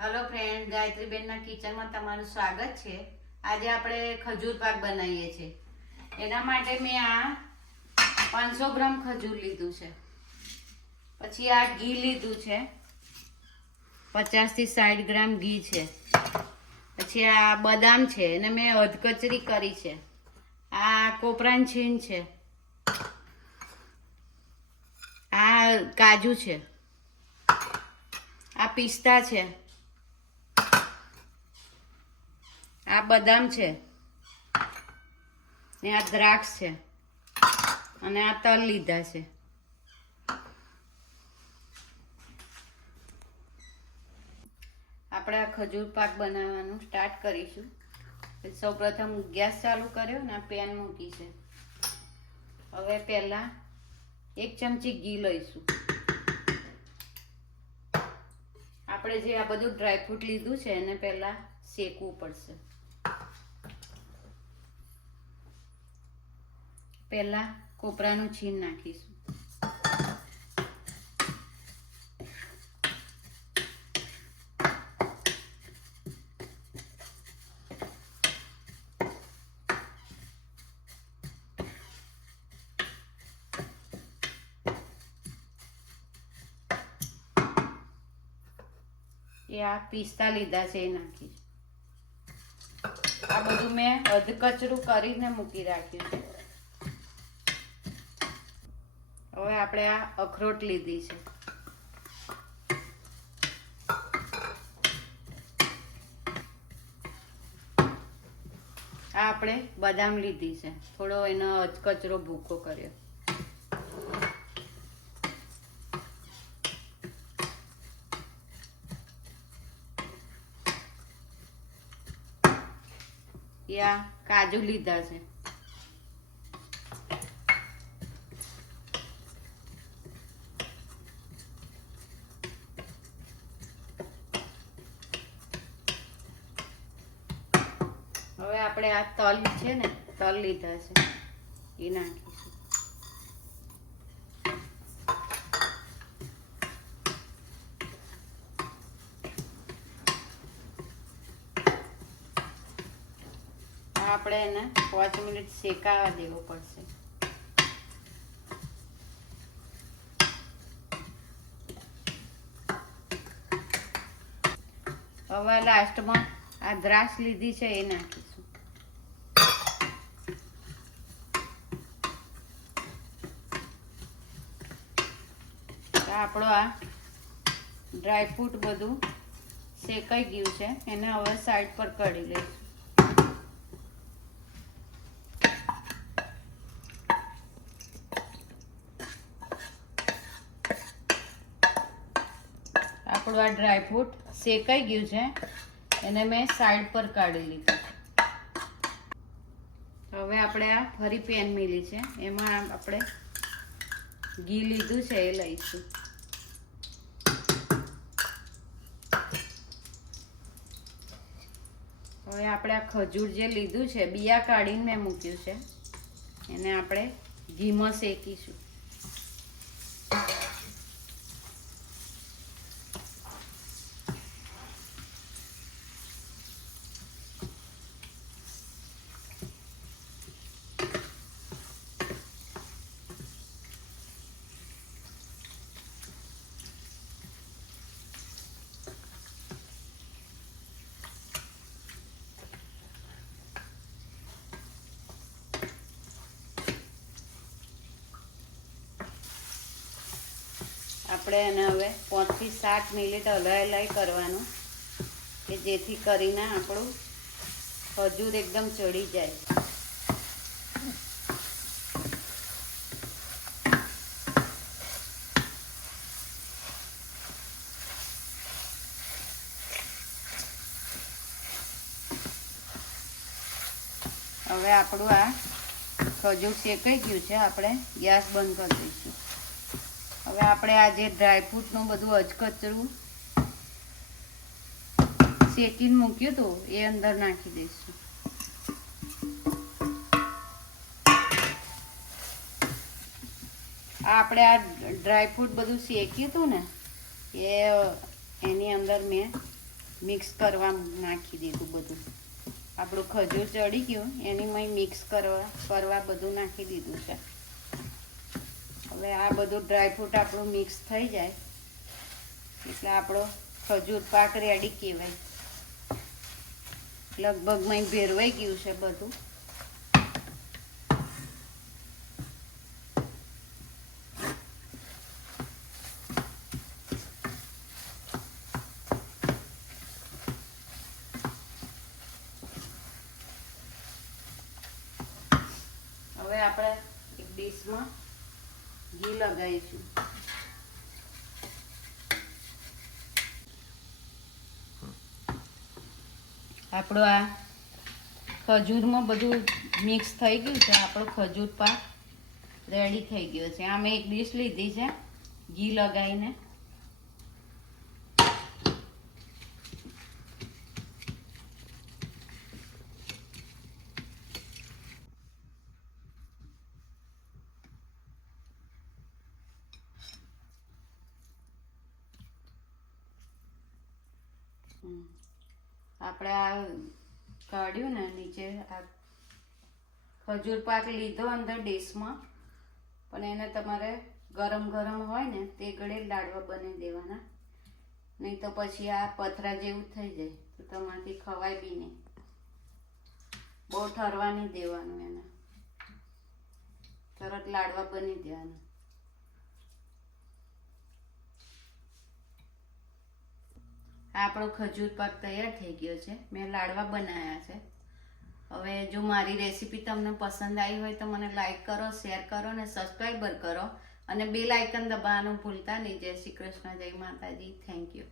Hello friend, ગાયત્રીબેનના કિચનમાં તમારું સ્વાગત છે. આજે આપણે ખજૂર પાક બનાવીએ છીએ. એના માટે મેં આ 500 ગ્રામ ખજૂર લીધું છે. પછી આ ઘી લીધું છે, 50 થી 60 ગ્રામ ઘી છે. પછી આ બદામ છે, એને મેં અધકચરી કરી છે. આ કોપરાની છીણ છે. આ કાજુ છે. આ પિસ્તા છે. આ બદામ છે ને આ દ્રાક્ષ છે અને આ તલ લીધા છે. આપણે આ ખજૂર પાક બનાવવાનું સ્ટાર્ટ કરીશું. સૌપ્રથમ ગેસ ચાલુ કર્યો ને પેન મૂકી છે. હવે પહેલા 1 ચમચી ઘી લઈશું. આપણે જે આ બધું ડ્રાયફ્રૂટ લીધું છે એને પહેલા શેકવું પડશે. પહેલા કોપરાનું છીણ નાખીશું. એ આ પિસ્તા લીધા છે એ નાખીશું. આ બધું મેં અધકચરું કરીને મૂકી રાખ્યું છે. હવે આપણે આ અખરોટ લીધી છે. આ આપણે બદામ લીધી છે. થોડો એનો અધકચરો ભૂકો કર્યો. આ કાજુ લીધા છે. હવે આપણે આ તલ છે ને, તલ લીધા છે એ નાખીશું. આપણે એને 5 મિનિટ શેકાવા દેવો પડશે. હવે લાસ્ટમાં આ દ્રાક્ષ લીધી છે એ નાખીશું. આપણો આ ડ્રાયફ્રૂટ બધું શેકાઈ ગયું છે. એને હવે સાઈડ પર કાઢી લઈશું. આપણું આ ડ્રાયફ્રૂટ શેકાઈ ગયું છે, એને મેં સાઈડ પર કાઢી લીધું. હવે આપણે આ ફરી પેન મેલી છે, એમાં આપણે ઘી લીધું છે એ લઈશું. હવે આપણે આ ખજૂર જે લીધું છે, બિયા કાઢીને મેં મૂક્યું છે, એને આપણે ઘીમાં શેકીશું. આપણે એને હવે 5 થી 7 મિનિટ હલાઈ કરવાનું, કે જેથી કરીને આપણું ખજૂર એકદમ ચડી જાય. હવે આપણું આ ખજૂર શેકાઈ ગયું છે. આપણે ગેસ બંધ કરી દઈશું. હવે આપણે આ જે ડ્રાયફ્રૂટનું બધું અધકચરું શેકીને મૂક્યું હતું એ અંદર નાખી દઈશું. આપણે આ ડ્રાયફ્રૂટ બધું શેક્યું હતું ને, એ એની અંદર મેં મિક્સ કરવા નાખી દીધું બધું. આપણું ખજૂર ચડી ગયું એની મેં મિક્સ કરવા બધું નાખી દીધું છે. હવે આ બધું ડ્રાયફ્રૂટ આપણું મિક્સ થઈ જાય એટલે આપણો ખજૂર પાક રેડી કહેવાય. લગભગ મેં ભેરવાઈ ગયું છે બધું. હવે આપણે એક ડીશમાં ઘી લગાવીશું. આપણો આ ખજૂરમાં બધું મિક્સ થઈ ગયું છે. આપણો ખજૂર પાક રેડી થઈ ગયો છે. આ મેં એક ડીશ લીધી છે ઘી લગાવીને. આપણે આ કાઢ્યું ને નીચે આ ખજૂર પાક લીધો અંદર ડીશમાં, પણ એને તમારે ગરમ ગરમ હોય ને તે ઘડે લાડવા બની દેવાના, નહીં તો પછી આ પથરા જેવું થઈ જાય તો તમારાથી ખવાય બી નહીં. બહુ ઠરવા નહીં દેવાનું એને, તરત લાડવા બની દેવાના. આપણો ખજૂર પાક તૈયાર થઈ ગયો છે. મેં લાડવા બનાવ્યા છે. હવે જો મારી રેસીપી તમને પસંદ આવી હોય તો મને લાઈક કરો, શેર કરો અને સબસ્ક્રાઈબર કરો અને બેલ આઇકન દબાવવાનું ભૂલતા નહીં. જય શ્રી કૃષ્ણ, જય માતાજી, થેન્ક યુ.